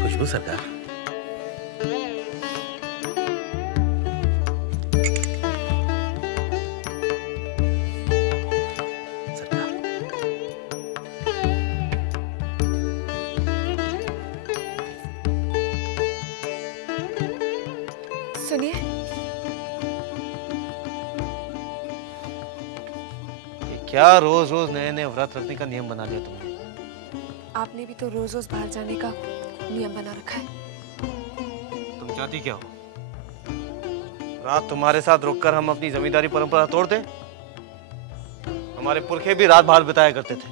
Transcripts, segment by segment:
खुशबू सरकार, सुनिए, क्या रोज रोज नए नए व्रत रखने का नियम बना लिया तुमने? आपने भी तो रोज रोज बाहर जाने का नियम बना रखा है। तुम चाहती क्या हो? रात तुम्हारे साथ रुककर हम अपनी जमींदारी परंपरा तोड़ दें? हमारे पुरखे भी रात बाहर बिताया करते थे।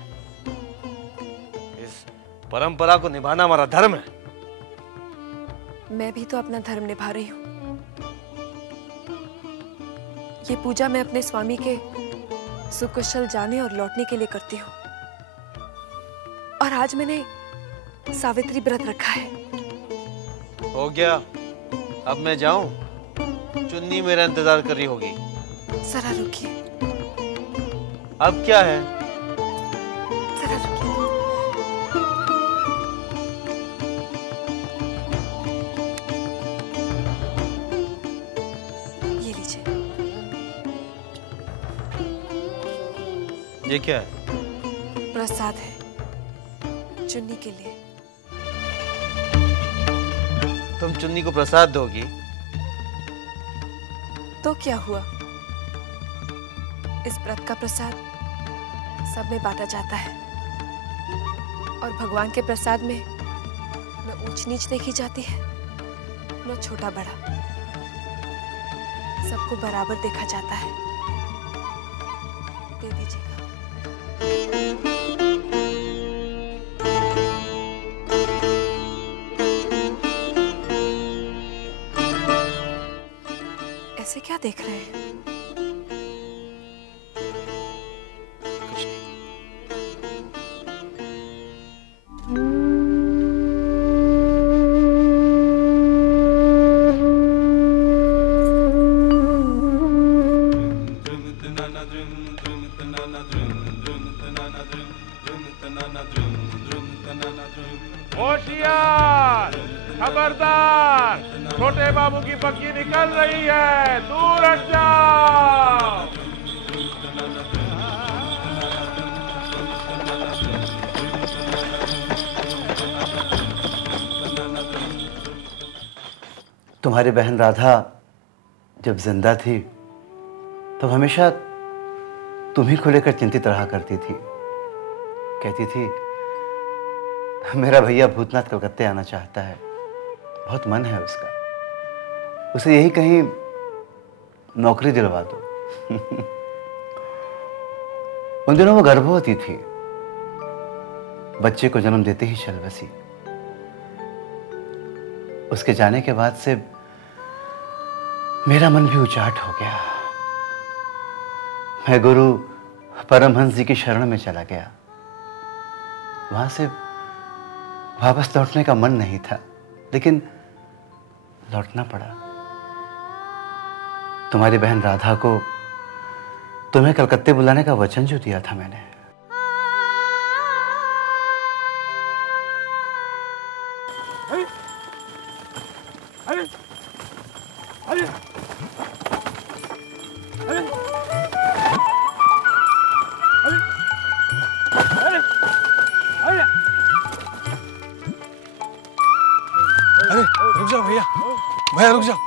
इस परंपरा को निभाना हमारा धर्म है। मैं भी तो अपना धर्म निभा रही हूँ। ये पूजा मैं अपने स्वामी के सुकुशल जाने और लौटने के लिए करती हूँ। और आज मैंने सावित्री व्रत रखा है। हो गया, अब मैं जाऊं? चुन्नी मेरा इंतजार कर रही होगी। जरा रुकिए। अब क्या है? जरा रुकिए। ये लीजिए। ये क्या है? प्रसाद है चुन्नी के लिए। तुम चुन्नी को प्रसाद दोगी? तो क्या हुआ? इस व्रत का प्रसाद सब में बांटा जाता है और भगवान के प्रसाद में न ऊंच नीच देखी जाती है न छोटा बड़ा, सबको बराबर देखा जाता है। दे दीजिएगा। ऐसे क्या देख रहे हैं? कुछ नहीं। होशियार, खबरदार, छोटे बाबू की पक्की निकल रही है, दूर हट जाओ। तुम्हारी बहन राधा जब जिंदा थी तब हमेशा तुम्ही को लेकर चिंतित रहा करती थी। कहती थी मेरा भैया भूतनाथ कलकत्ते आना चाहता है, बहुत मन है उसका, उसे यही कहीं नौकरी दिलवा दो। उन दिनों वो गर्भवती थी, बच्चे को जन्म देते ही चल बसी। उसके जाने के बाद से मेरा मन भी उचाट हो गया। मैं गुरु परमहंस जी की शरण में चला गया। वहां से वापस लौटने का मन नहीं था, लेकिन लौटना पड़ा। तुम्हारी बहन राधा को तुम्हें कलकत्ते बुलाने का वचन जो दिया था मैंने, अरे रुक जाओ भैया, भैया रुक जाओ।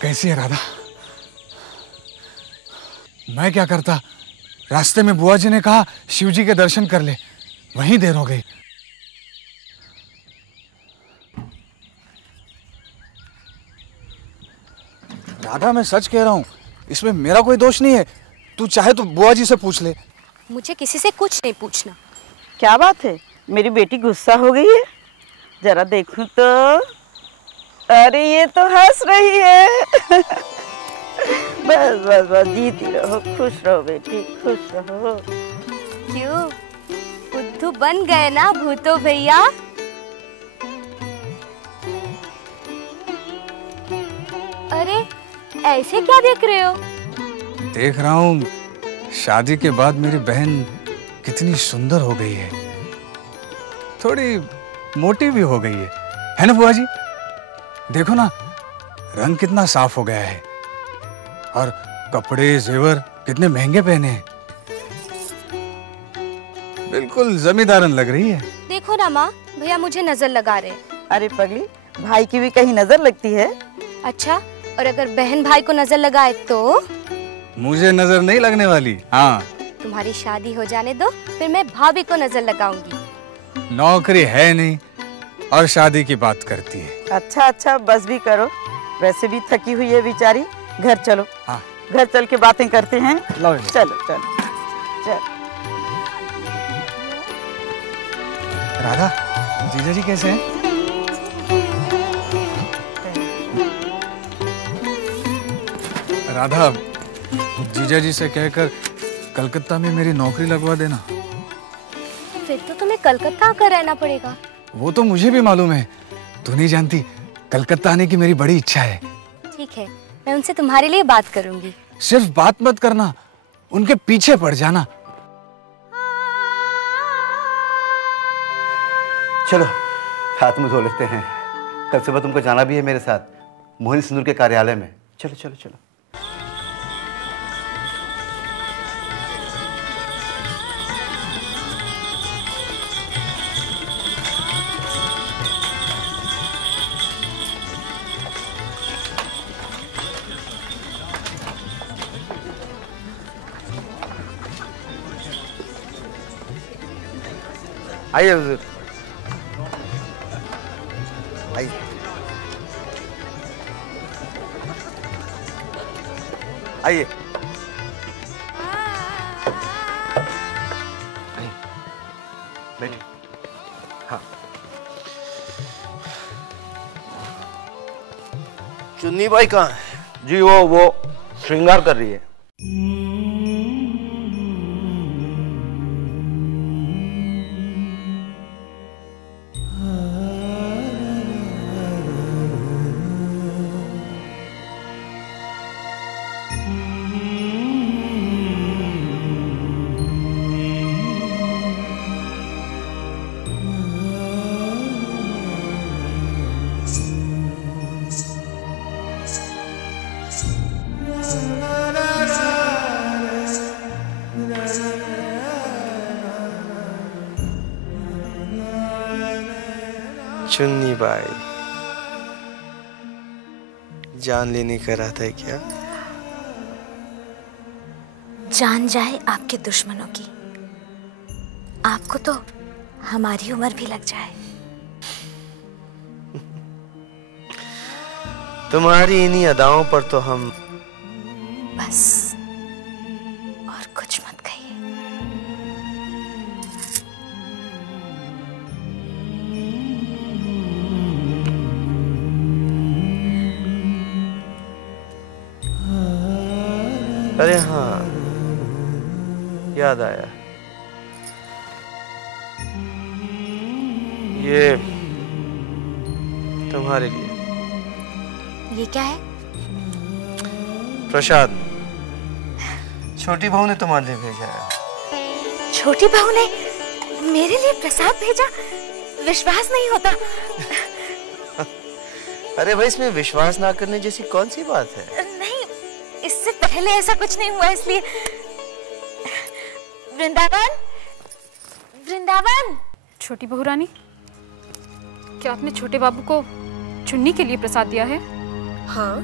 कैसी है राधा? मैं क्या करता, रास्ते में बुआ जी ने कहा शिव जी के दर्शन कर ले, वहीं देर हो गई। राधा मैं सच कह रहा हूं, इसमें मेरा कोई दोष नहीं है। तू चाहे तो बुआ जी से पूछ ले। मुझे किसी से कुछ नहीं पूछना। क्या बात है, मेरी बेटी गुस्सा हो गई है? जरा देखूं तो। अरे ये तो हंस रही है। बस बस बस, जीती रहो, खुश रहो बेटी, खुश रहो। क्यों, बुद्धू बन गए ना भूतो भैया? अरे ऐसे क्या देख रहे हो? देख रहा हूँ शादी के बाद मेरी बहन कितनी सुंदर हो गई है, थोड़ी मोटी भी हो गई है ना बुआ जी? देखो ना, रंग कितना साफ हो गया है और कपड़े जेवर कितने महंगे पहने हैं। बिल्कुल जमींदारन लग रही है। देखो ना माँ, भैया मुझे नजर लगा रहे हैं। अरे पगली, भाई की भी कहीं नजर लगती है? अच्छा, और अगर बहन भाई को नजर लगाए तो? मुझे नजर नहीं लगने वाली। हाँ, तुम्हारी शादी हो जाने दो, फिर मैं भाभी को नजर लगाऊंगी। नौकरी है नहीं और शादी की बात करती है। अच्छा अच्छा, बस भी करो, वैसे भी थकी हुई है बेचारी। घर चलो। हाँ, घर चल के बातें करते हैं। लो चलो चलो चलो। राधा, जीजा जी कैसे हैं? राधा, जीजा जी से कहकर कलकत्ता में मेरी नौकरी लगवा देना। फिर तो तुम्हें कलकत्ता आकर रहना पड़ेगा। वो तो मुझे भी मालूम है, तू नहीं जानती, कलकत्ता आने की मेरी बड़ी इच्छा है। ठीक है, मैं उनसे तुम्हारे लिए बात करूंगी। सिर्फ बात मत करना, उनके पीछे पड़ जाना। चलो हाथ मुंह धो लेते हैं, कल सुबह तुमको जाना भी है मेरे साथ मोहिनी सिंदूर के कार्यालय में। चलो चलो चलो। आइए हुजूर, आइए। आइए बैठिए। हाँ, चुन्नी बाई कहाँ है? जी वो श्रृंगार कर रही है। चुन्नी बाई, जान लेने का इरादा है क्या? जान जाए आपके दुश्मनों की, आपको तो हमारी उम्र भी लग जाए। तुम्हारी इन्हीं अदाओं पर तो हम। बस और कुछ मत कहिए। अरे हाँ, याद आया, ये तुम्हारे लिए। ये क्या है? प्रसाद, छोटी बहू ने तुम्हारे लिए भेजा है। छोटी बहू ने मेरे लिए प्रसाद भेजा? विश्वास नहीं होता। अरे भाई, इसमें विश्वास ना करने जैसी कौन सी बात है? नहीं, इससे पहले ऐसा कुछ नहीं हुआ, इसलिए। वृंदावन, वृंदावन। छोटी बहू रानी, क्या आपने छोटे बाबू को चुन्नी के लिए प्रसाद दिया है? हाँ।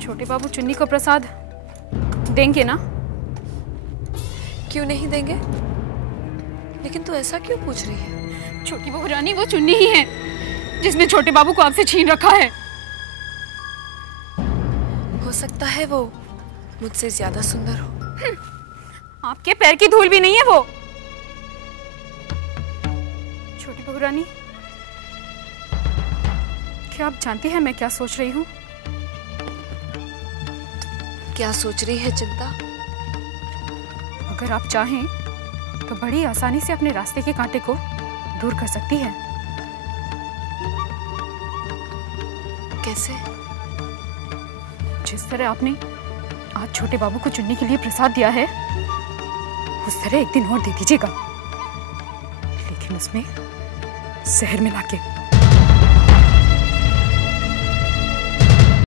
छोटे बाबू चुन्नी को प्रसाद देंगे ना? क्यों नहीं देंगे? लेकिन तू ऐसा क्यों पूछ रही है? छोटी बहू रानी, वो चुन्नी ही है जिसने छोटे बाबू को आपसे छीन रखा है। हो सकता है वो मुझसे ज्यादा सुंदर हो। आपके पैर की धूल भी नहीं है वो। छोटी बहू रानी, क्या आप जानती हैं मैं क्या सोच रही हूँ? क्या सोच रही है चिंता? अगर आप चाहें तो बड़ी आसानी से अपने रास्ते के कांटे को दूर कर सकती हैं। कैसे? जिस तरह आपने आज छोटे बाबू को चुनने के लिए प्रसाद दिया है, उस तरह एक दिन और दे दीजिएगा, लेकिन उसमें जहर मिला के।